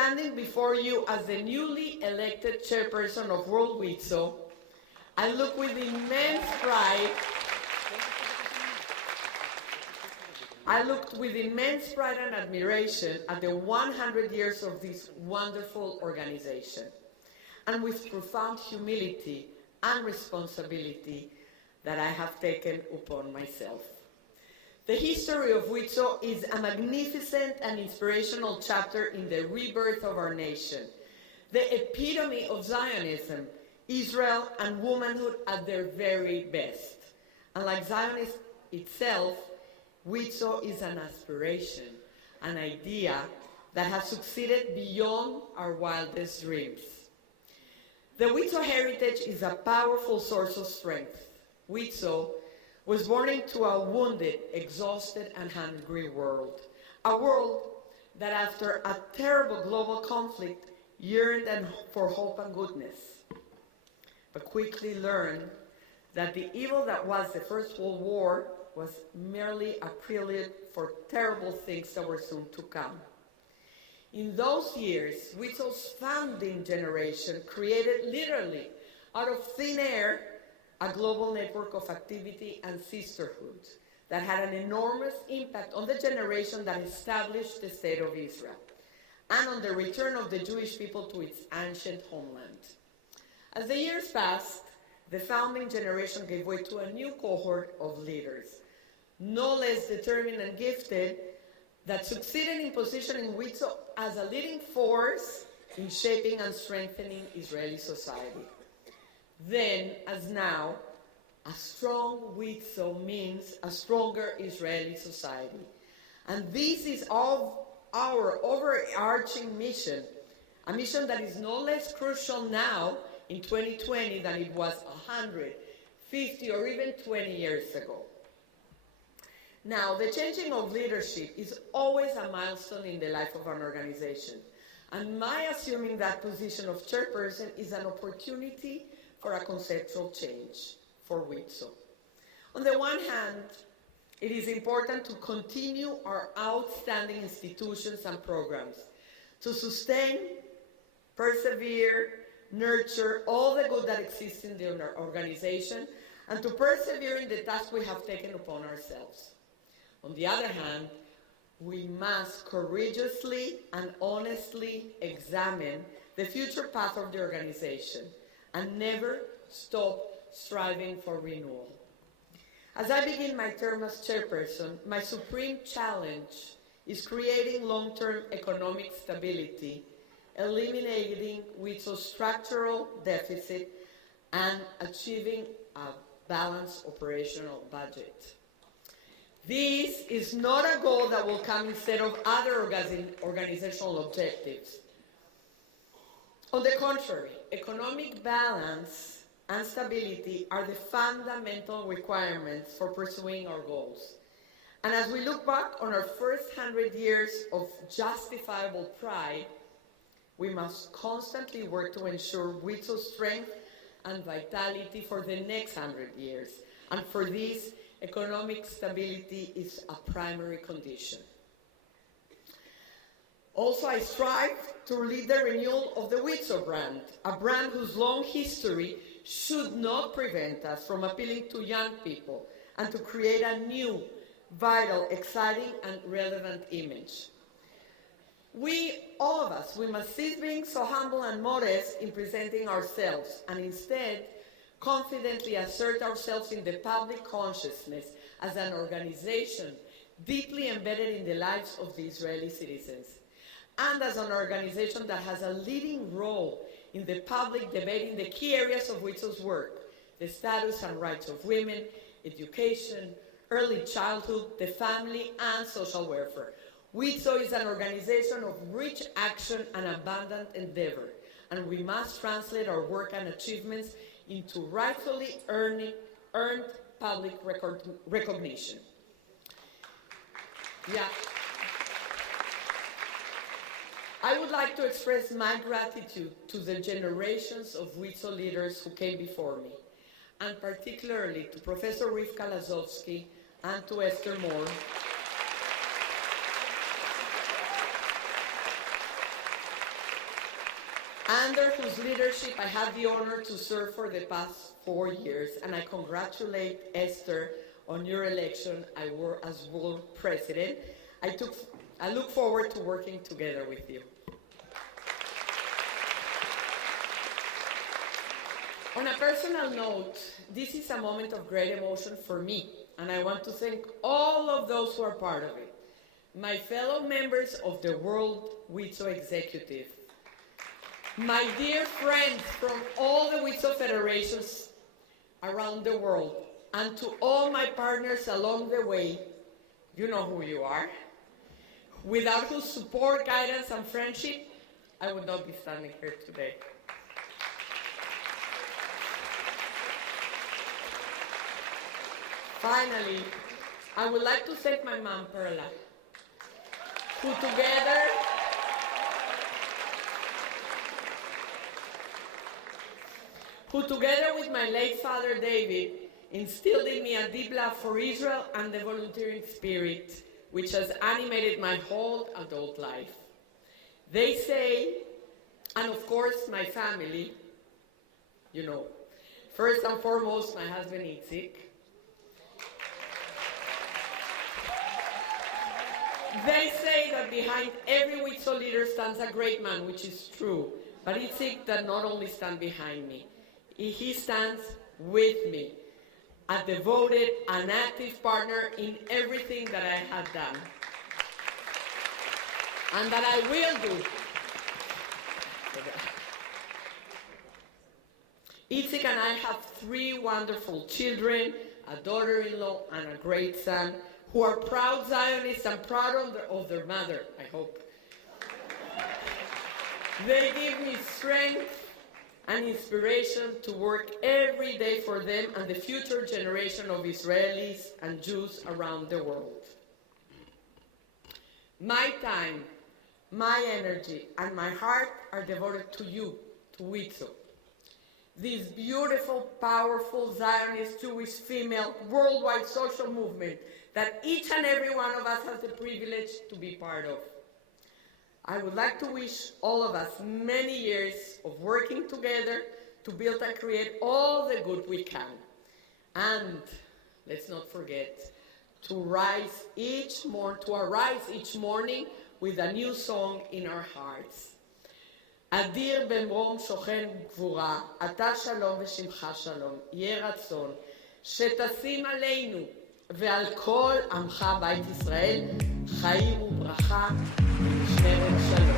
standing before you as the newly elected chairperson of World WIZO, I look with immense pride and admiration at the 100 years of this wonderful organization, and with profound humility and responsibility that I have taken upon myself. The history of WIZO is a magnificent and inspirational chapter in the rebirth of our nation, the epitome of Zionism, Israel, and womanhood at their very best. And like Zionism itself, WIZO is an aspiration, an idea that has succeeded beyond our wildest dreams. The WIZO heritage is a powerful source of strength. WIZO was born into a wounded, exhausted, and hungry world. A world that after a terrible global conflict yearned for hope and goodness, but quickly learned that the evil that was the First World War was merely a prelude for terrible things that were soon to come. In those years, WIZO's founding generation created literally out of thin air a global network of activity and sisterhood that had an enormous impact on the generation that established the State of Israel and on the return of the Jewish people to its ancient homeland. As the years passed, the founding generation gave way to a new cohort of leaders, no less determined and gifted, that succeeded in positioning WIZO as a leading force in shaping and strengthening Israeli society. Then, as now, a strong WIZO means a stronger Israeli society. And this is all our overarching mission, a mission that is no less crucial now in 2020 than it was 100, 50, or even 20 years ago. Now, the changing of leadership is always a milestone in the life of an organization. And my assuming that position of chairperson is an opportunity for a conceptual change for WIZO. On the one hand, it is important to continue our outstanding institutions and programs, to sustain, persevere, nurture all the good that exists in the organization, and to persevere in the task we have taken upon ourselves. On the other hand, we must courageously and honestly examine the future path of the organization and never stop striving for renewal. As I begin my term as chairperson, my supreme challenge is creating long-term economic stability, eliminating WIZO's structural deficit, and achieving a balanced operational budget. This is not a goal that will come instead of other organizational objectives. On the contrary, economic balance and stability are the fundamental requirements for pursuing our goals. And as we look back on our first 100 years of justifiable pride, we must constantly work to ensure WIZO's strength and vitality for the next 100 years. And for this, economic stability is a primary condition. Also, I strive to lead the renewal of the WIZO brand, a brand whose long history should not prevent us from appealing to young people and to create a new, vital, exciting, and relevant image. All of us, we must cease being so humble and modest in presenting ourselves and instead confidently assert ourselves in the public consciousness as an organization deeply embedded in the lives of the Israeli citizens, and as an organization that has a leading role in the public debate in the key areas of WIZO's work: the status and rights of women, education, early childhood, the family, and social welfare. WIZO is an organization of rich action and abundant endeavor, and we must translate our work and achievements into rightfully earned public recognition. Yeah. I would like to express my gratitude to the generations of WIZO leaders who came before me, and particularly to Professor Rivka Lazowski and to Esther Moore, . under whose leadership I had the honor to serve for the past 4 years, and I congratulate Esther on your election as world president. I look forward to working together with you. On a personal note, this is a moment of great emotion for me, and I want to thank all of those who are part of it. My fellow members of the World WIZO Executive, my dear friends from all the WIZO federations around the world, and to all my partners along the way, you know who you are, without whose support, guidance, and friendship, I would not be standing here today. Finally, I would like to thank my mom, Perla, who together with my late father, David, instilled in me a deep love for Israel and the volunteering spirit, which has animated my whole adult life. They say, and of course my family, you know, first and foremost my husband Itzik. They say that behind every WIZO leader stands a great man, which is true, but Itzik does not only stand behind me, he stands with me, a devoted and active partner in everything that I have done and that I will do. Itzik and I have 3 wonderful children, a daughter-in-law and a great son, who are proud Zionists and proud of their mother, I hope. They give me strength and inspiration to work every day for them and the future generation of Israelis and Jews around the world. My time, my energy, and my heart are devoted to you, to WIZO. This beautiful, powerful Zionist Jewish female worldwide social movement that each and every one of us has the privilege to be part of. I would like to wish all of us many years of working together to build and create all the good we can. And let's not forget to arise each morning with a new song in our hearts. אדיר במרום שוכן גבורה, אתה שלום ושמך שלום, יהיה רצון שתשים עלינו ועל כל עמך בית ישראל חיים וברכה ומשמרת שלום.